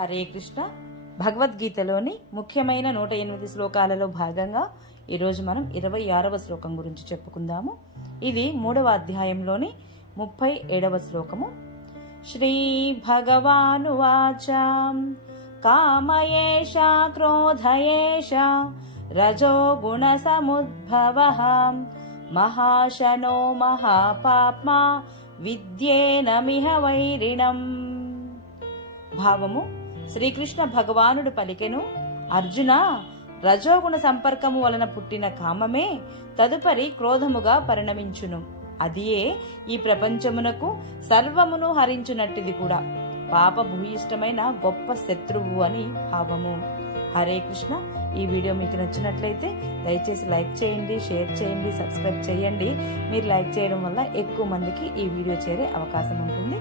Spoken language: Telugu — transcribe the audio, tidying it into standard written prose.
హరే కృష్ణ. భగవద్గీతలోని ముఖ్యమైన 108 శ్లోకాలలో భాగంగా ఈరోజు మనం 26వ శ్లోకం గురించి చెప్పుకుందాము. ఇది 3వ అధ్యాయంలోని 37వ శ్లోకము. శ్రీ భగవానువాచ కామయేష క్రోధయేష రజో గుణ సముద్భవః మహాశనో మహాపాప్మా విద్యేనమిహ వైరిణం. భావము: శ్రీకృష్ణ భగవానుడు పలికెను, అర్జున, రజోగుణ సంపర్కము వలన పుట్టిన కామమే తదుపరి క్రోధముగా పరిణమించును. అదియే ఈ ప్రపంచమునకు సర్వమును హరించునట్టిది కూడా. పాప భూయిష్టమైన గొప్ప శత్రువు అని భావము. హరే కృష్ణ. ఈ వీడియో మీకు నచ్చినట్లయితే దయచేసి లైక్ చేయండి, షేర్ చేయండి, సబ్స్క్రైబ్ చేయండి. మీరు లైక్ చేయడం వల్ల ఎక్కువ మందికి ఈ వీడియో చేరే అవకాశం ఉంటుంది.